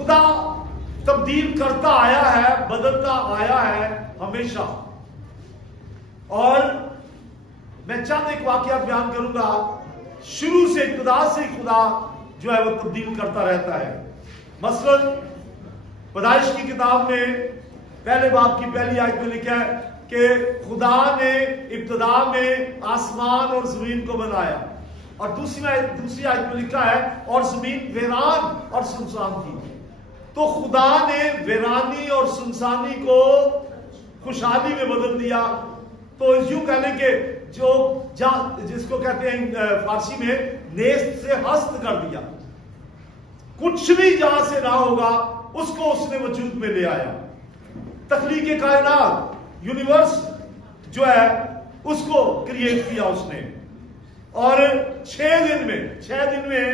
خدا تبدیل کرتا آیا ہے، بدلتا آیا ہے ہمیشہ. اور میں چند ایک واقعہ بیان کروں گا. شروع سے ابتدا سے خدا جو ہے وہ تبدیل کرتا رہتا ہے. مثلا پیدائش کی کتاب میں پہلے باب کی پہلی آیت میں لکھا ہے کہ خدا نے ابتدا میں آسمان اور زمین کو بنایا، اور دوسری آیت میں لکھا ہے اور زمین ویران اور سنسان تھی. تو خدا نے ویرانی اور سنسانی کو خوشحالی میں بدل دیا. تو یوں کہہ لیں کہ جو جس کو کہتے ہیں فارسی میں نیست سے ہست کر دیا. کچھ بھی جہاں سے نہ ہوگا اس کو اس نے وجود میں لے آیا. تخلیق کائنات، یونیورس جو ہے اس کو کریٹ کیا اس نے. اور 6 دن میں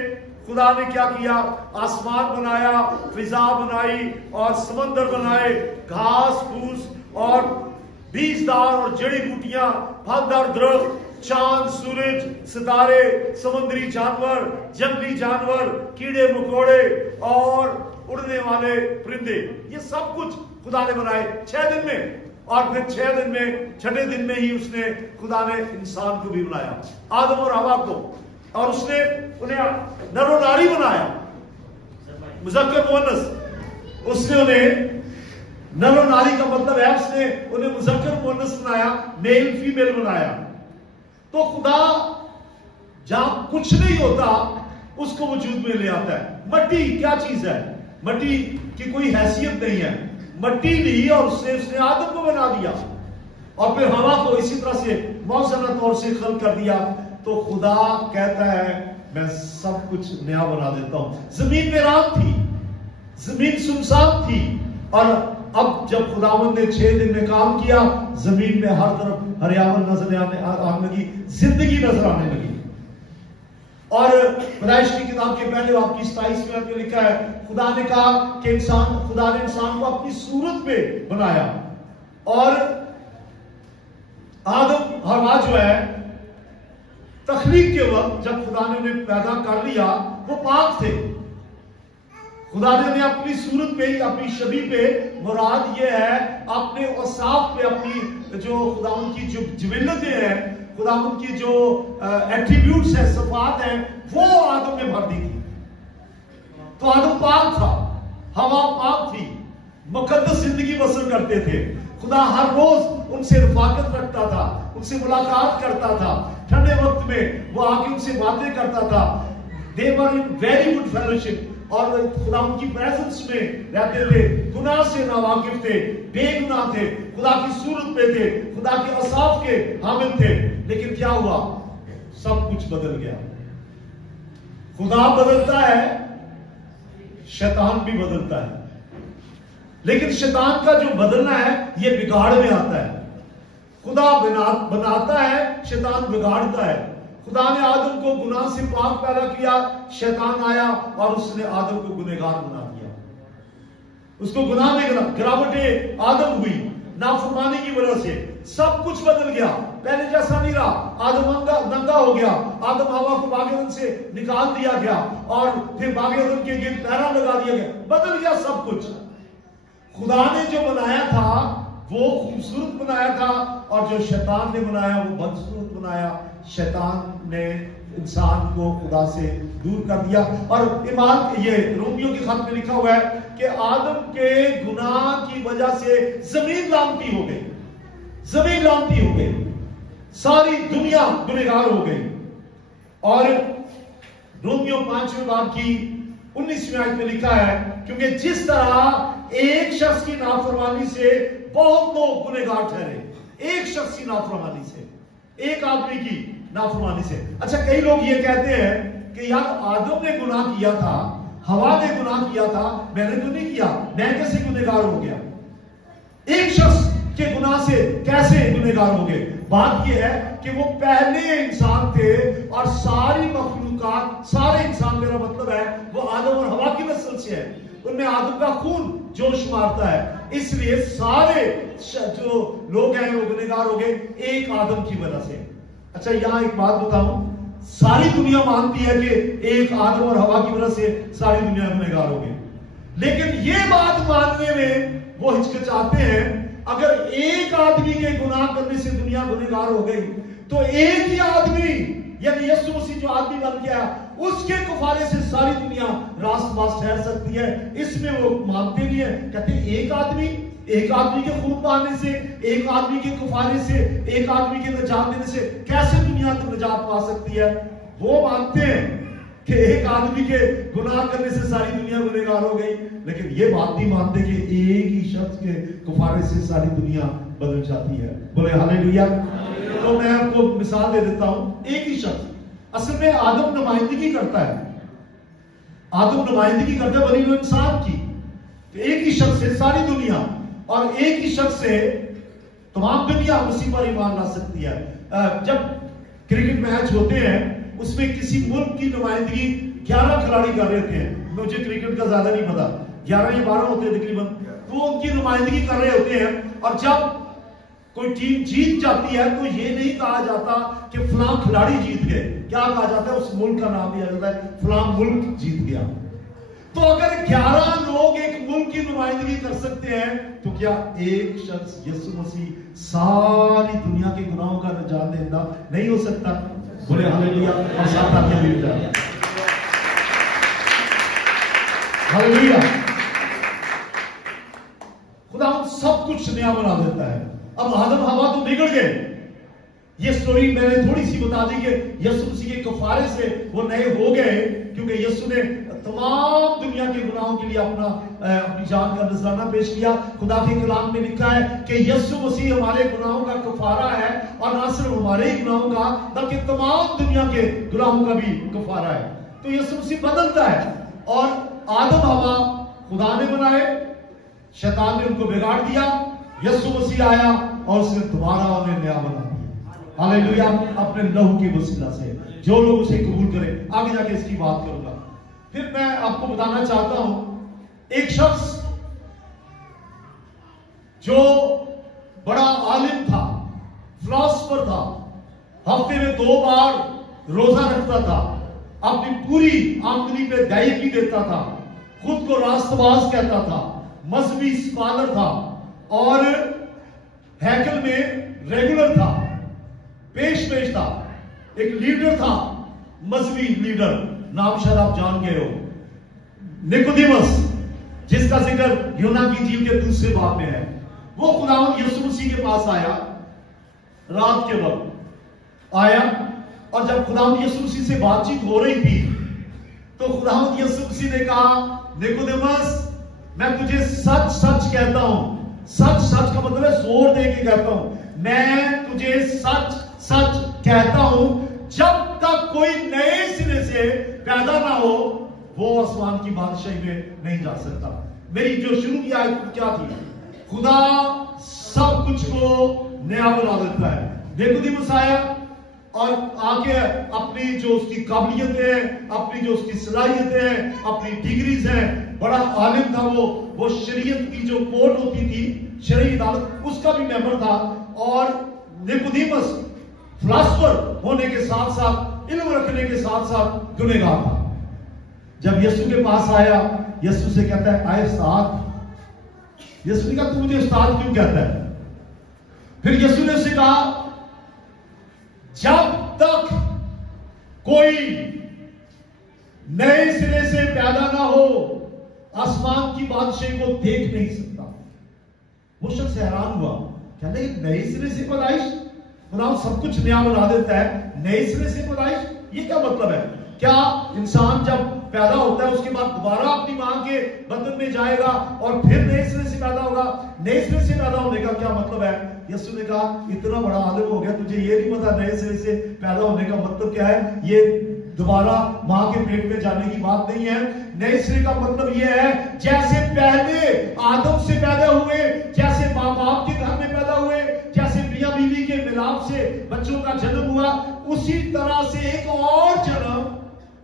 خدا نے کیا کیا؟ آسمان بنایا، فضا بنائی اور سمندر بنائے، گھاس پھوس اور بیجدار اور جڑی بوٹیاں، پھلدار درخت، چاند، سورج، ستارے، سمندری جانور، جنگلی جانور، کیڑے مکوڑے اور اڑنے والے پرندے. یہ سب کچھ خدا نے بنائے 6 دن میں. اور پھر 6 دن میں، چھٹے دن میں ہی اس نے خدا نے انسان کو بھی بنایا، آدم اور حوا کو. اور اس نے انہیں نر و ناری بنایا، مذکر مؤنث. اس نے انہیں نر و ناری کا مطلب ہے اس نے انہیں مذکر مؤنث بنایا، میل فیمیل بنایا. تو خدا جہاں کچھ نہیں ہوتا اس کو وجود میں لے آتا ہے. مٹی کیا چیز ہے؟ مٹی کی کوئی حیثیت نہیں ہے. مٹی لی اور اس نے آدم کو بنا دیا، اور پھر ہوا کو اسی طرح سے موزنہ طور سے خلق کر دیا. تو خدا کہتا ہے میں سب کچھ نیا بنا دیتا ہوں. زمین ویران تھی، زمین سنسان تھی، اور اب جب خداوند نے 6 دن میں کام کیا، زمین میں ہر طرف ہریاول نظر آنے لگی، زندگی نظر آنے لگی. اور پیدائش کی کتاب کے پہلے باب کی 27ویں آیت میں لکھا ہے خدا نے کہا کہ خدا نے انسان کو اپنی صورت میں بنایا. اور آدم حوا جو ہے تخلیق کے وقت جب خدا نے انہیں پیدا کر لیا وہ پاک تھے. خدا نے انہیں اپنی صورت پہ ہی، اپنی شبیہ پہ، مراد یہ ہے اپنے اوصاف پہ، اپنی جو خداوند کی جو جبلتیں ہیں، خداوند کی جو ایٹریبیوٹس ہیں، صفات ہیں، وہ آدم میں بھر دی تھی. تو آدم پاک تھا، ہوا پاک تھی، مقدس زندگی بسر کرتے تھے. خدا ہر روز ان سے رفاقت رکھتا تھا، ان سے ملاقات کرتا تھا. ٹھنڈے وقت میں وہ آ کے ان سے باتیں کرتا تھا. They were in very good fellowship. اور خدا ان کی پریزنس میں رہتے تھے، گناہ سے ناواقف تھے، بے گناہ تھے، خدا کی صورت پہ تھے، خدا کے اوصاف کے حامل تھے. لیکن کیا ہوا؟ سب کچھ بدل گیا. خدا بدلتا ہے، شیطان بھی بدلتا ہے. لیکن شیطان کا جو بدلنا ہے یہ بگاڑ میں آتا ہے. خدا بناتا ہے، شیطان بگاڑتا ہے. خدا نے آدم کو گناہ سے پاک پیدا کیا، شیطان آیا اور اس نے آدم کو گنہگار بنا دیا. اس کو گناہ میں گراوٹ آدم ہوئی نافرمانی کی وجہ سے. سب کچھ بدل گیا، پہلے جیسا نہیں رہا. آدم ننگا ہو گیا، آدم حوا کو باغ عدن سے نکال دیا گیا اور پھر باغ عدن کے گرد پہرا لگا دیا گیا. بدل گیا سب کچھ. خدا نے جو بنایا تھا وہ خوبصورت بنایا تھا، اور جو شیطان نے بنایا وہ بدصورت بنایا. شیطان نے انسان کو خدا سے دور کر دیا. اور ایمان یہ رومیو کے خط میں لکھا ہوا ہے کہ آدم کے گناہ کی وجہ سے زمین لعنتی ہو گئی، زمین لعنتی ہو گئی، ساری دنیا گنہگار ہو گئی. اور رومیو 5ویں باب کی 19ویں آیت میں لکھا ہے کیونکہ جس طرح ایک شخص کی نافرمانی سے بہت لوگ گنہگار ٹھہرے، ایک شخص کی نافرمانی سے، ایک آدمی کی نافرمانی سے. اچھا کئی لوگ یہ کہتے ہیں کہ یار آدم نے گناہ کیا تھا، حوا نے گناہ کیا تھا، میں نے تو نہیں کیا، میں کیسے گنہگار ہو گیا؟ ایک شخص کے گناہ سے کیسے گنہگار ہو گئے؟ بات یہ ہے کہ وہ پہلے انسان تھے اور ساری مخلوقات، سارے انسان میرا مطلب ہے وہ آدم اور حوا کی نسل سے ہے. ان میں آدم کا خون جوش مارتا ہے، اس لیے سارے جو لوگ ہیں وہ گنہگار ہو گئے ایک آدم کی وجہ سے. اچھا یہاں ایک بات بتاؤں، ساری دنیا مانتی ہے کہ ایک آدم اور حوا کی وجہ سے ساری دنیا گنہگار ہو گئی. لیکن یہ بات ماننے میں وہ ہچکچاتے ہیں اگر ایک آدمی کے گناہ کرنے سے دنیا گنہگار ہو گئی تو ایک ہی آدمی یعنی یسوع مسیح جو آدمی بن گیا اس کے کفارے سے ساری دنیا راست باز ٹھہر سکتی ہے. اس میں وہ مانتے نہیں ہیں, کہتے ہیں ایک آدمی کے خون بہانے سے, ایک آدمی کے کفارے سے, ایک آدمی کے نجات دینے سے کیسے دنیا کو نجات پا سکتی ہے. وہ مانتے ہیں کہ ایک آدمی کے گناہ کرنے سے ساری دنیا گنہگار ہو گئی, لیکن یہ بات نہیں مانتے کہ ایک ہی شخص کے کفارے سے ساری دنیا بدل جاتی ہے. بولے ہاللیلویا. تو میں آپ کو مثال دے دیتا ہوں. ایک ہی شخص, اصل میں آدم نمائندگی کرتا ہے, آدم نمائندگی کرتا ہے بنی ہوئے انسان کی. ایک ہی شخص سے ساری دنیا اور ایک ہی شخص سے تمام دنیا اسی پر ایمان لا سکتی ہے. جب کرکٹ میچ ہوتے ہیں اس میں کسی ملک کی نمائندگی 11 کھلاڑی کر رہے ہوتے ہیں, مجھے کرکٹ کا زیادہ نہیں پتا, 11 یا 12 ہوتے ہیں تقریباً, تو ان کی نمائندگی کر رہے ہوتے ہیں. اور جب کوئی ٹیم جیت جاتی ہے تو یہ نہیں کہا جاتا کہ فلاں کھلاڑی جیت گئے, کیا کہا جاتا ہے, اس ملک کا نام دیا جاتا ہے فلاں ملک جیت گیا. تو اگر 11 لوگ ایک ملک کی نمائندگی کر سکتے ہیں تو کیا ایک شخص یسوع مسیح ساری دنیا کے گناہوں کا نجات دہندہ نہیں ہو سکتا؟ بولے ہاللیلویا. اور ساتھ آتے بیٹھ جائے ہاللیلویا. خدا سب کچھ نیا بنا دیتا ہے. اب آدم ہوا تو بگڑ گئے. یہ سٹوری میں نے تھوڑی سی بتا دی کہ یسوع مسیح کے کفارے سے وہ نئے ہو گئے, کیونکہ یسوع نے تمام دنیا کے گناہوں کے لیے اپنی جان کا نذرانہ پیش کیا. خدا کے کلام میں لکھا ہے کہ یسوع مسیح ہمارے گناہوں کا کفارہ ہے, اور نہ صرف ہمارے ہی گناہوں کا بلکہ تمام دنیا کے گناہوں کا بھی کفارہ ہے. تو یسوع مسیح بدلتا ہے, اور آدم ہوا خدا نے بنائے, شیطان نے ان کو بگاڑ دیا. یسوع مسیح آیا اور اس نے دوبارہ انہیں نیا بنا دیا. ہاللیلویا. اپنے لہو کے وسیلہ سے جو لوگ اسے قبول کریں. آگے جا کے اس کی بات کروں گا. پھر میں آپ کو بتانا چاہتا ہوں, ایک شخص جو بڑا عالم تھا, فلاسفر تھا, ہفتے میں 2 بار روزہ رکھتا تھا, اپنی پوری آمدنی پہ دہیکی دیتا تھا, خود کو راست باز کہتا تھا, مذہبی اسکالر تھا, اور ہیکل میں ریگولر تھا, پیش تھا, ایک لیڈر تھا, مذہبی لیڈر. نام شاید آپ جان گئے ہو, نیکودیمس, جس کا ذکر یونا کی انجیل کے 2 باب میں ہے. وہ خداوند یسوع مسیح کے پاس آیا, رات کے وقت آیا, اور جب خداوند یسوع مسیح سے بات چیت ہو رہی تھی تو خداوند یسوع مسیح نے کہا, نیکودیمس میں تجھے سچ سچ کہتا ہوں. سچ سچ کا مطلب ہے زور دے کے کہتا ہوں, میں تجھے سچ سچ کہتا ہوں, جب تک کوئی نئے سرے سے پیدا نہ ہو وہ آسمان کی بادشاہی میں نہیں جا سکتا. میری جو شروع کی آیت کیا تھی, خدا سب کچھ کو نیا بنا دیتا ہے. نیکودیمس آیا اور آگے اپنی جو اس کی قابلیتیں, اپنی جو اس کی صلاحیتیں, اپنی ڈگریز ہیں, بڑا عالم تھا. وہ شریعت کی جو کورٹ ہوتی تھی, شرعی عدالت, اس کا بھی ممبر تھا. اور نیکودیمس فلاسفر ہونے کے ساتھ ساتھ, علم رکھنے کے ساتھ ساتھ گنہگار تھا. جب یسوع کے پاس آیا, یسوع سے کہتا ہے, آئے استاد. یسوع نے کہا, تو مجھے استاد کیوں کہتا ہے؟ پھر یسوع نے اسے کہا, جب تک کوئی نئے سرے سے پیدا نہ ہو آسمان کی بادشاہی کو دیکھ نہیں سکتا. وہ شخص حیران ہوا, کہتا ہے نئے سرے سے پیدائش, خدا سب کچھ نیا بنا دیتا ہے, نئے سرے سے پیدائش, یہ کیا مطلب ہے؟ کیا انسان جب پیدا ہوتا ہے اس کے بعد دوبارہ اپنی ماں کے بدن میں جائے گا اور پھر نئے سرے سے پیدا ہوگا؟ نئے سرے سے پیدا ہونے کا کیا مطلب ہے؟ یسوع نے کہا, اتنا بڑا عالم ہو گیا, تجھے یہ نہیں پتا نئے سرے سے پیدا ہونے کا مطلب کیا ہے؟ یہ دوبارہ ماں کے پیٹ میں جانے کی بات نہیں ہے. نئے سرے کا مطلب یہ ہے, جیسے پہلے آدم سے پیدا ہوئے, جیسے ماں باپ کے گھر میں پیدا ہوئے, جیسے میاں بیوی کے ملاپ سے بچوں کا جنم ہوا, اسی طرح سے ایک اور جنم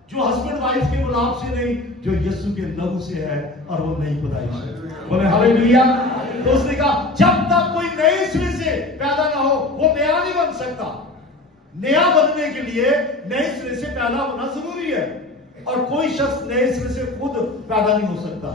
جو ہسبینڈ وائف کے ملاپ سے نہیں, جو یسوع کے لہو سے ہے, اور وہ نئی پیدائش ہے. بولے ہاللیلویا. تو اس نے کہا, جب تک کوئی نئے سرے سے پیدا نہ ہو وہ نیا نہیں بن سکتا. نیا بننے کے لیے نئے سرے سے پیدا ہونا ضروری ہے, اور کوئی شخص نئے سرے سے خود پیدا نہیں ہو سکتا.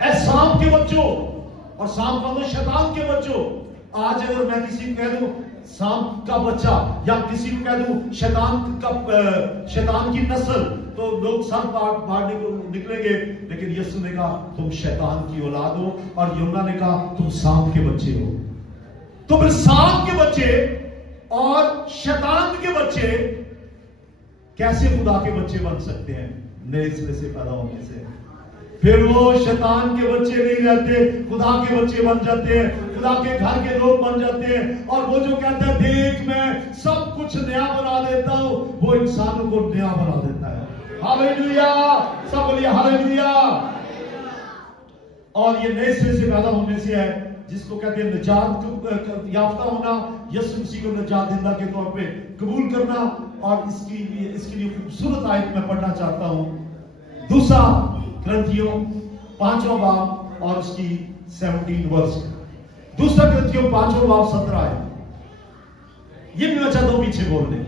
اے سانپ کے بچوں، اور سانپ مطلب شیطان کے بچوں. آج اگر میں کسی کو کہہ دوں سانپ کا بچہ، یا کسی کو کہہ دوں شیطان کی نسل، تو لوگ سر پھاڑنے کو نکلیں گے. لیکن یسوع نے کہا تم شیطان کی اولاد ہو، اور یوحنا نے کہا تم سانپ کے بچے ہو. تو پھر سانپ کے بچے اور شیطان کے بچے کیسے خدا کے بچے بن سکتے ہیں؟ نئے سرے سے پیدا ہونے سے. پھر وہ شیطان کے بچے نہیں رہتے، خدا کے بچے بن جاتے ہیں، خدا کے گھر کے لوگ بن جاتے ہیں. اور وہ جو کہتا ہے دیکھ میں سب کچھ نیا بنا دیتا ہوں، وہ انسانوں کو نیا بنا دیتا ہے. ہاللیلویا، سب بولیے ہاللیلویا. اور یہ نئے سرے سے پیدا ہونے سے ہے، جس کو کہتے ہیں نجات یافتہ ہونا، یسوع مسیح کو نجات دہندہ کے طور پہ قبول کرنا. اور اس کے لیے خوبصورت آیت میں پڑھنا چاہتا ہوں، دوسرا کرنتھیوں 5واں باب اور اس کی 17 ورس. دوسرا کرنتھیوں 5واں باب 17 آیت. یہ بھی میں چاہتا ہوں پیچھے بول دیں.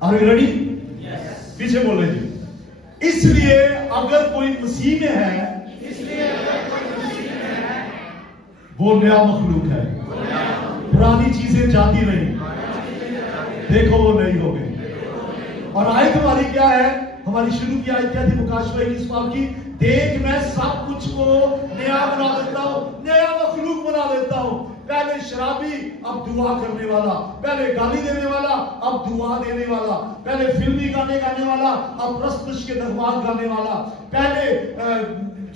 Are you ready؟ پیچھے بول رہے جی. اس لیے اگر کوئی مسیح میں ہے وہ نیا مخلوق ہے، پرانی چیزیں جاتی رہی، دیکھو وہ نئی ہو گئی. اور آیت ہماری کیا ہے؟ ہماری شروع کی آیت کیا تھی؟ مکاشفہ 21 باب کی، دیکھ میں سب کچھ کو نیا بنا دیتا ہوں، نیا مخلوق بنا دیتا ہوں. پہلے شرابی اب دعا کرنے والا، پہلے گالی دینے والا اب دعا دینے والا، پہلے فلمی گانے گانے والا اب پرستش کے نغمات گانے والا، پہلے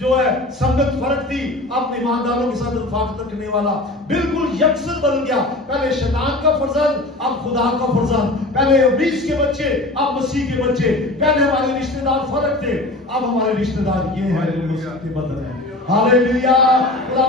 جو ہے سنگت فرق تھی اب ایمانداروں کے ساتھ رفاقت رکھنے والا. بالکل یکسر بدل گیا. پہلے شیطان کا فرزند اب خدا کا فرزند، پہلے ابلیس کے بچے اب مسیح کے بچے، پہلے ہمارے رشتہ دار فرق تھے اب ہمارے رشتہ دار یہ ہیں جو مسیح کے بدل ہیں. ہاللیلویا. خدا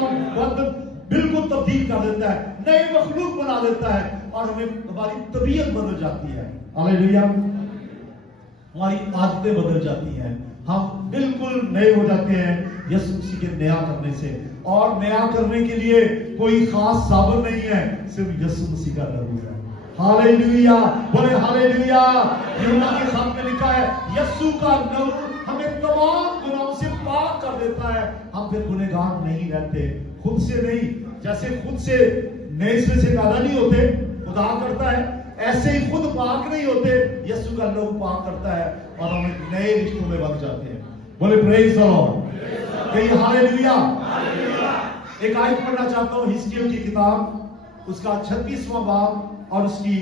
بالکل تبدیل کر دیتا ہے، نئے مخلوق بنا دیتا ہے، اور ہمیں ہماری طبیعت بدل جاتی ہے. ہاللیلویا. ہماری عادتیں بدل جاتی ہیں، ہم بالکل نئے ہو جاتے ہیں یسوع مسیح کے نیا کرنے سے. اور نیا کرنے کے لیے کوئی خاص صابن نہیں ہے، صرف یسوع مسیح کا لہو ہے. ہاللیلویا، بولے ہاللیلویا. یوحنا کے خط میں لکھا ہے یسوع کا لہو ہمیں تمام گناہوں سے پاک کر دیتا ہے. ہم پھر گنہگار نہیں رہتے، خود سے نہیں. جیسے خود سے نئے سرے سے پیدا نہیں ہوتے، خدا کرتا ہے، ایسے ہی خود پاک نہیں ہوتے، یسوع کا لہو پاک کرتا ہے اور ہم نئے رشتوں میں بن جاتے ہیں. بولے پریز دی لارڈ. کہیں ہاللیلویا. ایک آیت پڑھنا چاہتا ہوں حزقیل کی کتاب، اس کا 36واں باب اور اس کی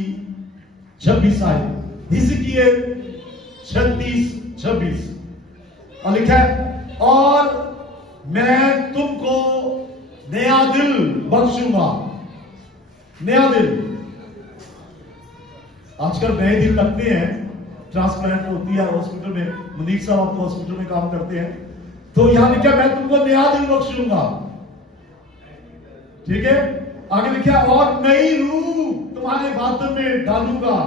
26 آیت. حزقیل 36:26 اور لکھا ہے اور میں تم کو نیا دل بخشوں گا. نیا دل. آج کل نئے دل لگتے ہیں، ٹرانسپلانٹ ہوتی ہے ہاسپٹل میں. منیک صاحب آپ تو ہاسپٹل میں کام کرتے ہیں. تو یہاں لکھا میں تم کو نیا دل بخشوں گا. ٹھیک ہے. آگے لکھا اور نئی روح تمہارے باطن میں ڈالوں گا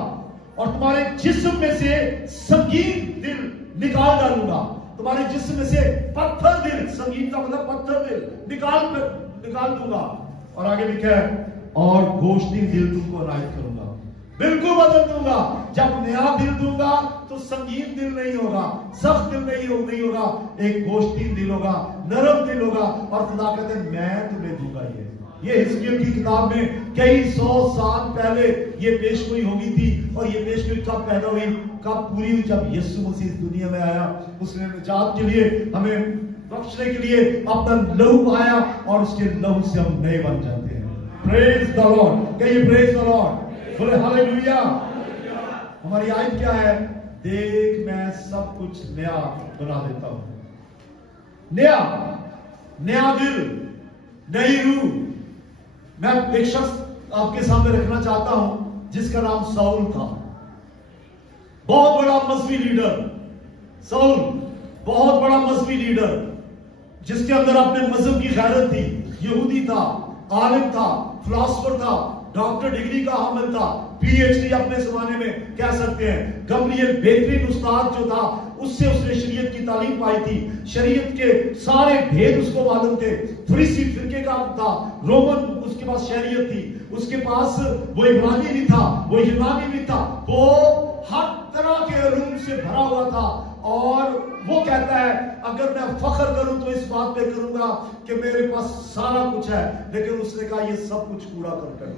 اور تمہارے جسم میں سے سنگین دل نکال ڈالوں گا. تمہارے جسم میں سے پتھر دل، سنگین کا مطلب پتھر دل نکال دوں گا. اور آگے لکھا ہے اور گوشتی دل تم کو عنایت کروں گا. بالکل بدل دوں گا. جب نیا دل دوں گا تو سنگین دل نہیں ہوگا، سخت دل نہیں ہوگا، ایک گوشتی دل ہوگا، نرم دل ہوگا. اور خدا کہتے ہیں میں تمہیں دوں گا. یہ حزقیل کی کتاب میں کئی 100 سال پہلے یہ پیش گوئی ہوگی تھی. اور یہ پیش گوئی کب پیدا ہوئی، کب پوری ہوئی؟ جب یسوع مسیح اس دنیا میں آیا. اس نے نجات کے لیے، ہمیں بخشنے کے لیے اپنا لہو آیا اور اس کے لہو سے ہم نئے بن جاتے ہیں. پریز دی لارڈ. کہیے پریز دی لارڈ. بولے ہاللیلویا. ہماری آیت کیا ہے؟ دیکھ میں سب کچھ نیا بنا دیتا ہوں. نیا دل، نئی روح. میں ایک شخص آپ کے سامنے رکھنا چاہتا ہوں جس کا نام ساؤل تھا. بہت بڑا مذہبی لیڈر. ساؤل بہت بڑا مذہبی لیڈر جس کے اندر اپنے مذہب کی غیرت تھی. یہودی تھا، عالم تھا، فلاسفر تھا، ڈاکٹر ڈگری کا حامل تھا، PhD اپنے زمانے میں کہہ سکتے ہیں. گملیل بہترین استاد جو تھا، اس سے اس نے شریعت کی تعلیم پائی تھی. شریعت کے سارے بھید اس کو معلوم تھے. فریسی فرقے کا تھا، رومن اس کے پاس شریعت تھی. اس کے پاس وہ عبرانی بھی تھا، وہ یونانی بھی تھا. وہ ہر طرح کے علوم سے بھرا ہوا تھا. اور وہ کہتا ہے اگر میں فخر کروں تو اس بات پہ کروں گا کہ میرے پاس سارا کچھ ہے، لیکن اس نے کہا یہ سب کچھ کوڑا کرکٹ ہے،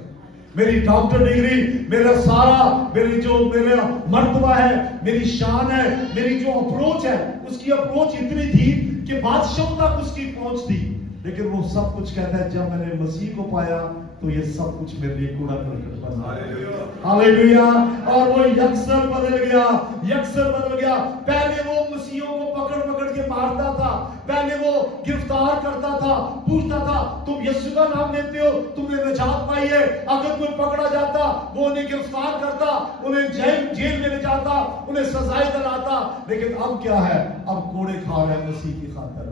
میری ڈاکٹر ڈگری، میرا سارا، میرا مرتبہ ہے، میری شان ہے، میری جو اپروچ ہے، اس کی اپروچ اتنی تھی کہ بادشاہ تک اس کی پہنچ تھی، لیکن وہ سب کچھ کہتا ہے جب میں نے مسیح کو پایا تو یہ سب کچھ میرے لیے کوڑا کرکٹ بن گیا۔ ہاللیلویا۔ اور وہ یکسر بدل گیا، یکسر بدل گیا۔ پہلے وہ مسیحوں کو پکڑ پکڑ کے مارتا تھا، پہلے وہ گرفتار کرتا تھا، پوچھتا تھا تم یسوع کا نام لیتے ہو، تم نے نجات پائی ہے۔ اگر کوئی پکڑا جاتا وہ انہیں گرفتار کرتا، انہیں جیل میں لے جاتا، انہیں سزائے دلاتا، لیکن اب کیا ہے؟ اب کوڑے کھا رہے ہیں مسیح کی خاطر۔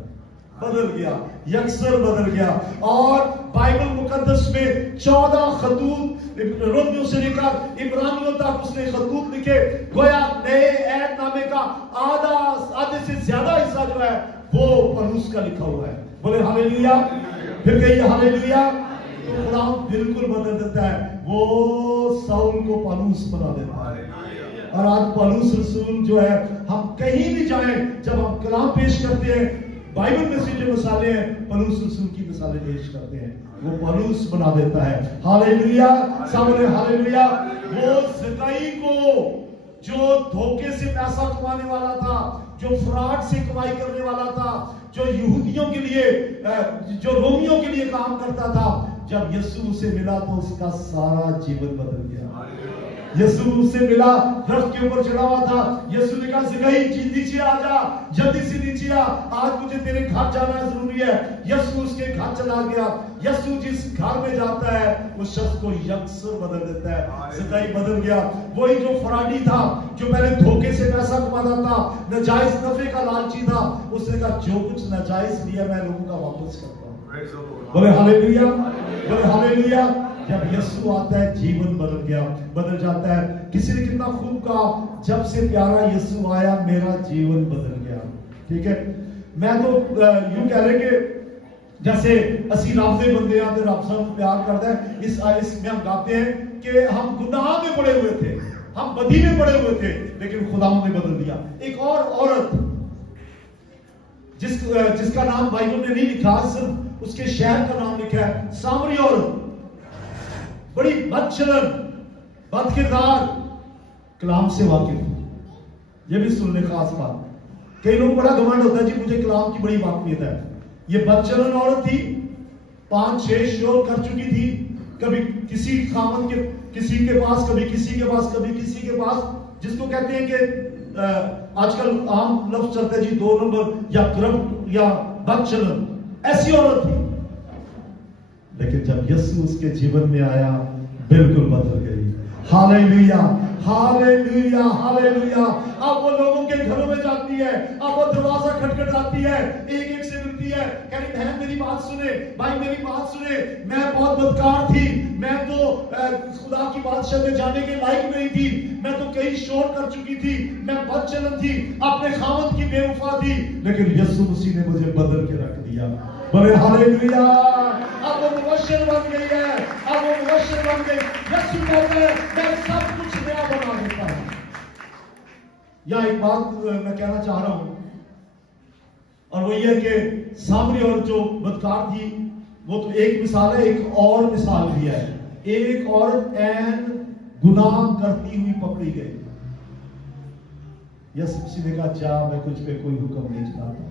بدل گیا، یکسر بدل گیا۔ اور بائبل مقدس میں 14 خطوط رومیوں سے لے کر عبرانیوں تک اس نے خطوط لکھے، گویا نئے عہد نامے کا آدھے سے زیادہ حصہ جو ہے وہ پولس کا لکھا ہوا ہے۔ بولے ہاللیلویا، پھر کہیے ہاللیلویا۔ تو خدا بالکل بدل دیتا ہے، وہ ساؤل کو پولس بنا دیتا ہے۔ اور آج پولس رسول جو ہے، ہم کہیں بھی جائیں جب ہم کلام پیش کرتے ہیں، بائبل میں سے جو مثالیں ہیں پولس رسول کی مثالیں پیش کرتے ہیں، وہ پولس بنا دیتا ہے۔ ہاللیلویا، سامنے ہاللیلویا۔ وہ زکئی کو جو دھوکے سے پیسہ کمانے والا تھا، جو فراڈ سے کمائی کرنے والا تھا، جو یہودیوں کے لیے، جو رومیوں کے لیے کام کرتا تھا، جب یسوع سے ملا تو اس کا سارا جیون بدل گیا۔ یسوع سے ملا، درخت کے اوپر چڑھا ہوا تھا، یسوع نے کہا زکئی نیچے آ جا، جلدی سے نیچے آ، آج مجھے تیرے گھر جانا ضروری ہے۔ یسوع اس کے گھر چلا گیا۔ یسوع جس گھر میں جاتا ہے اس شخص کو یکسر بدل دیتا ہے۔ زکئی بدل گیا۔ وہی جو فراڈی تھا، جو پہلے دھوکے سے پیسہ کماتا تھا، ناجائز نفع کا لالچی تھا، اس نے کہا جو کچھ ناجائز لیا میں لوگوں کا واپس کرتا ہوں۔ بولے ہاللیلویا، بولے ہاللیلویا۔ جب یسوع آتا ہے جیون بدل جاتا ہے۔ کسی نے کتنا خوب کہا، جب سے پیارا یسوع آیا میرا جیون بدل گیا۔ ٹھیک ہے، میں تو یوں کہہ رہے کہ جیسے اسی رب دے بندے ہیں تے رب سانوں پیار کرتا ہے، اس میں ہم گاتے ہیں کہ ہم گناہ میں پڑے ہوئے تھے، ہم بدی میں پڑے ہوئے تھے، لیکن خدا نے بدل دیا۔ ایک اور عورت جس کا نام بائبل میں نہیں لکھا، صرف اس کے شہر کا نام لکھا ہے، سامری عورت، بڑی بدچلن، بد کردار، کلام سے واقف۔ یہ بھی سننے خاص بات، کئی لوگ بڑا گھمنڈ ہوتا ہے جی مجھے کلام کی بڑی واقفیت ہے۔ یہ بدچلن عورت تھی، 5-6 شور کر چکی تھی، کبھی کسی خاوند کے کسی کے پاس، کبھی کسی کے پاس، کبھی کسی کے پاس، جس کو کہتے ہیں کہ آج کل عام لفظ چلتا ہے جی 2 نمبر یا کرپٹ یا بدچلن، ایسی عورت تھی۔ لیکن جب یسوع اس کے جیون میں آیا بالکل بدل گئی۔ ہاللیلویا، ہاللیلویا، ہاللیلویا۔ اب وہ لوگوں کے گھروں میں جاتی ہے، اب وہ دروازہ کھٹکھٹاتی ہے، ایک ایک سے ملتی ہے، کہتی بہن میری بات سنے، بھائی میری بات سنے، میں بہت بدکار تھی، میں تو خدا کی بادشاہ میں جانے کے لائق نہیں تھی، میں تو کئی شور کر چکی تھی، میں بدچلن تھی، اپنے خاوند کی بے وفا تھی، لیکن یسوع مسیح نے مجھے بدل کے رکھ دیا۔ بولے ہاللیلویا۔ اب وہ مبشر بن گئی ہے، اب وہ مبشر بن گئی۔ یسوع کہتا ہے میں سب کچھ نیا بنا دیتا ہوں۔ یہاں ایک بات میں کہنا چاہ رہا ہوں، اور وہ یہ کہ سامری عورت جو بدکار تھی وہ تو ایک مثال ہے، ایک اور مثال بھی ہے۔ ایک عورت عین گناہ کرتی ہوئی پکڑی گئی، یسوع مسیح نے کہا جا میں تجھ پہ کوئی حکم نہیں چلاتا،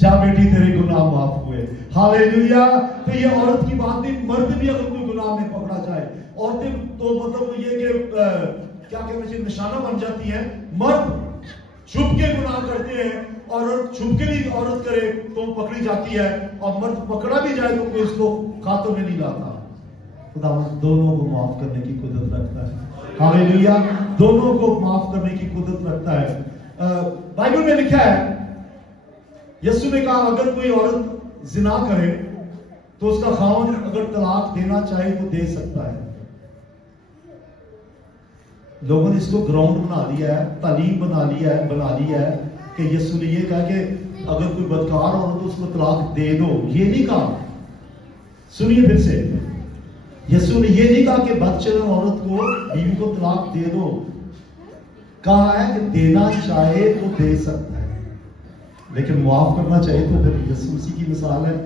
جا بیٹی تیرے گناہ معاف ہوئے۔ ہاللیلویا۔ تو یہ عورت کی بات نہیں، مرد بھی اگر کوئی گناہ میں پکڑا جائے، عورتیں تو مطلب یہ کہ کیا کہ نشانہ بن جاتی ہیں، مرد چھپ کے گناہ کرتے ہیں، عورت چھپ کے نہیں عورت کرے تو پکڑی جاتی ہے، اور مرد پکڑا بھی جائے تو کوئی اس کو خاتوں میں نہیں لاتا۔ خدا دونوں کو معاف کرنے کی قدرت رکھتا ہے۔ ہاللیلویا، دونوں کو معاف کرنے کی قدرت رکھتا ہے۔ بائبل میں لکھا ہے، یسوع نے کہا اگر کوئی عورت زنا کرے تو اس کا خاوند اگر طلاق دینا چاہے تو دے سکتا ہے۔ لوگوں نے اس کو گراؤنڈ بنا لیا ہے، تعلیم بنا لی ہے کہ یسوع نے یہ کہا کہ اگر کوئی بدکار عورت تو اس کو طلاق دے دو، یہ نہیں کہا۔ سنیے پھر سے، یسوع نے یہ نہیں کہا کہ بدچلن عورت کو بیوی کو طلاق دے دو، کہا ہے کہ دینا چاہے تو دے سکتا ہے، لیکن معاف کرنا چاہے تو پھر یسوع مسیح کی مثال ہے،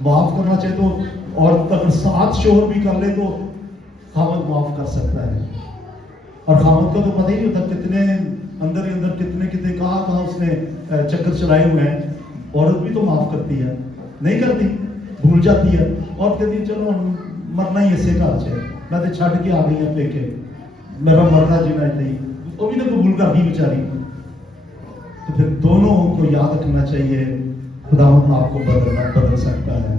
معاف کرنا چاہے تو، اور اگر ساتھ شوہر بھی کر لے تو خاوند معاف کر سکتا ہے. اور خاوند کو تو پتہ ہی نہیں ہوتا کتنے اندر ہی اندر کتنے کہاں اس نے چکر چلائے ہوئے ہیں. عورت بھی تو معاف کرتی ہے، نہیں کرتی، بھول جاتی ہے اور کہتی ہے چلو مرنا ہی ایسے کا ہے، میں تو چھڈ کے آ گئی ہوں پیکے، میرا مرنا جینا نہیں، وہ بھی تو قبول کر دی بیچاری. تو پھر دونوں کو یاد رکھنا چاہیے خداوند آپ کو بدل سکتا ہے،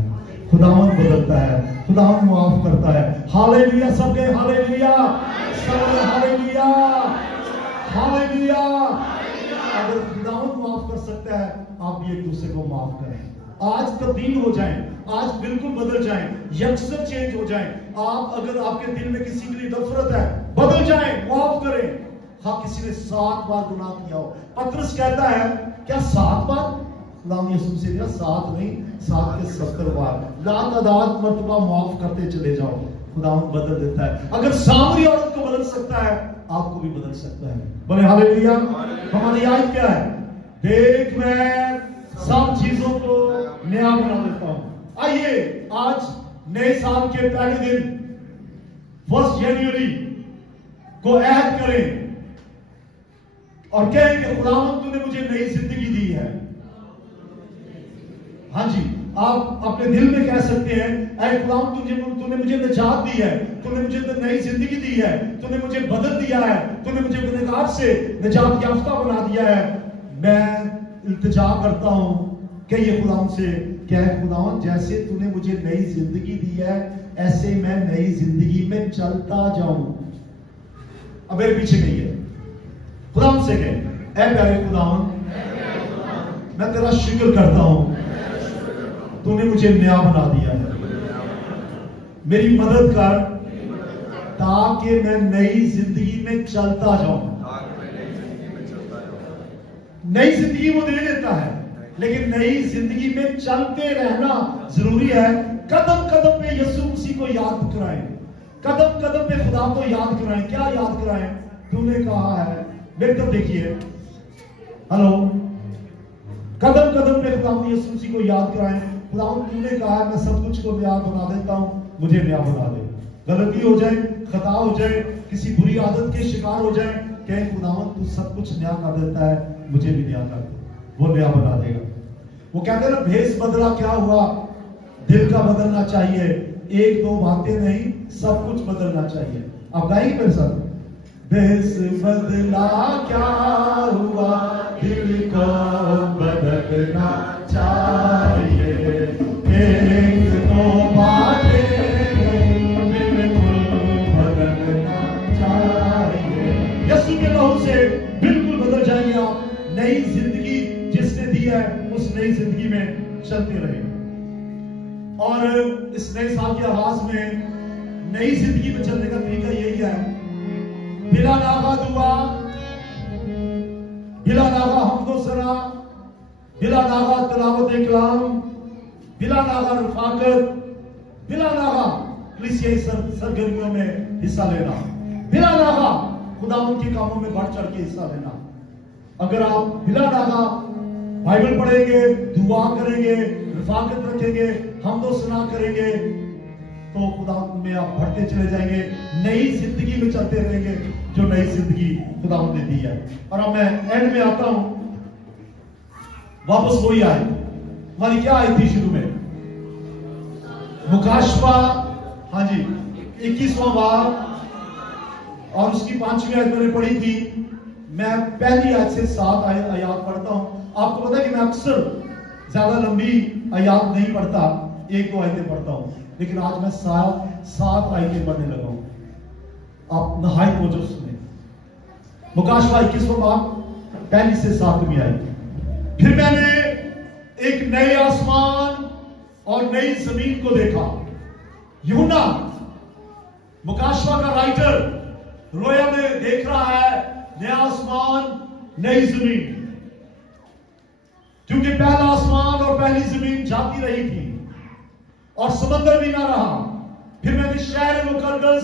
خداوند بدلتا ہے، خداوند معاف کرتا ہے. ہالےلویا سب کے ہالےلویا، ہالےلویا، ہالےلویا. اگر خداوند معاف کر سکتا ہے آپ بھی ایک دوسرے کو معاف کریں. آج تبدیل ہو جائیں، آج بالکل بدل جائیں، یکسر چینج ہو جائیں. آپ اگر آپ کے دل میں کسی کے لیے نفرت ہے بدل جائیں، معاف کریں. ہاں کسی نے 7 بار گناہ کیا ہو، پطرس کہتا ہے کیا 7 بار؟ خداوند یسوع سے کہا 7 نہیں، 7 کے 70 بار، لاتعداد مرتبہ معاف کرتے چلے جاؤ. خداوند بدل دیتا ہے. اگر سامری عورت کو بدل سکتا ہے آپ کو بھی بدل سکتا ہے. بولے ہالےلویا. ہماری آیت کیا ہے؟ دیکھ میں سب چیزوں کو نیا بنا دیتا ہوں. آئیے آج نئے سال کے پہلے دن 1 جنوری کو عہد کریں اور کہیں کہ خداوند تو نے مجھے نئی زندگی دی ہے. ہاں جی، آپ اپنے دل میں کہہ سکتے ہیں اے خداوند تو نے مجھے نجات دی ہے، تو نے مجھے نئی زندگی دی ہے، تو نے مجھے بدل دیا ہے، تو نے مجھے گنہگار سے نجات یافتہ بنا دیا ہے. میں التجا کرتا ہوں کہ یہ خداوند سے کہ اے خداوند جیسے تو نے مجھے نئی زندگی دی ہے ایسے میں نئی زندگی میں چلتا جاؤں. اب میرے پیچھے نہیں ہے، خداوند سے کہیں اے پیارے خداوند میں تیرا شکر کرتا ہوں تو نے مجھے نیا بنا دیا ہے. میری مدد کر تاکہ میں نئی زندگی میں چلتا جاؤں. نئی زندگی وہ دے دیتا ہے لیکن نئی زندگی میں چلتے رہنا ضروری ہے. قدم قدم پہ یسوع مسیح کو یاد کرائیں، قدم قدم پہ خدا کو یاد کرائیں. کیا یاد کرائیں؟ تو نے کہا ہے، میری طرف دیکھیے، ہلو، قدم قدم پہ خدا یسوع مسیح کو یاد کرائیں. خداوند تو نے کہا ہے میں سب کچھ کو نیا بنا دیتا ہوں، مجھے نیا بنا دے. غلطی ہو جائے، خطا ہو جائے، کسی بری عادت کے شکار ہو جائیں، کہ خداوند تو سب کچھ نیا کر دیتا ہے، مجھے بھی نیا کر دے، وہ نیا بنا دے گا. وہ کہتے ہیں نا بھیس بدلا کیا ہوا؟ دل کا بدلنا چاہیے، 1-2 باتیں نہیں، سب کچھ بدلنا چاہیے. آپ گائیں گے میرے ساتھ؟ بھیس بدلا کیا ہوا، دل کو بدلنا چاہیے، 1-2 باتیں بالکل بدلنا چاہیے. یسوع کے لہو سے بالکل بدل جائیں گے آپ. نئی زندگی جس نے دی ہے اس نئی زندگی میں چلتے رہیں. اور اس نئے سال کے آغاز میں نئی زندگی میں چلنے کا طریقہ یہی ہے، بلا ناغہ دعا، بلا ناغہ حمد و ثنا، بلا ناغہ تلاوت کلام، بلا ناغہ رفاقت، بلا ناغہ کلیسیائی سرگرمیوں میں حصہ لینا، بلا ناغہ خداوند کے کاموں میں بڑھ چڑھ کے حصہ لینا. اگر آپ بلا ناغہ بائبل پڑھیں گے، دعا کریں گے، رفاقت رکھیں گے، حمد و ثنا کریں گے تو خداوند میں آپ بڑھتے چلے جائیں گے، نئی زندگی میں چلتے رہیں گے جو نئی زندگی خداوند نے دی ہے. اور اب میں اینڈ میں آتا ہوں، واپس وہی آئے ہماری کیا آئی تھی شروع میں؟ مکاشفہ، ہاں جی 21واں باب اور اس کی 5ویں آیت میں نے پڑھی تھی. میں پہلی آیت سے 7 آیات پڑھتا ہوں. آپ کو پتا ہے کہ میں اکثر زیادہ لمبی آیات نہیں پڑھتا، 1-2 آیتیں پڑھتا ہوں، لیکن آج میں 7 آیتیں پڑھنے لگا ہوں. آپ نہایت توجہ سنیں. مکاشفہ 21واں باب پہلی سے 7ویں آیت. پھر میں نے ایک نئے آسمان اور نئی زمین کو دیکھا. یوحنا مکاشفہ کا رائٹر رویا میں دیکھ رہا ہے نیا آسمان نئی زمین، کیونکہ پہلا آسمان اور پہلی زمین جاتی رہی تھی اور سمندر بھی نہ رہا. پھر میں نے شہر مقدس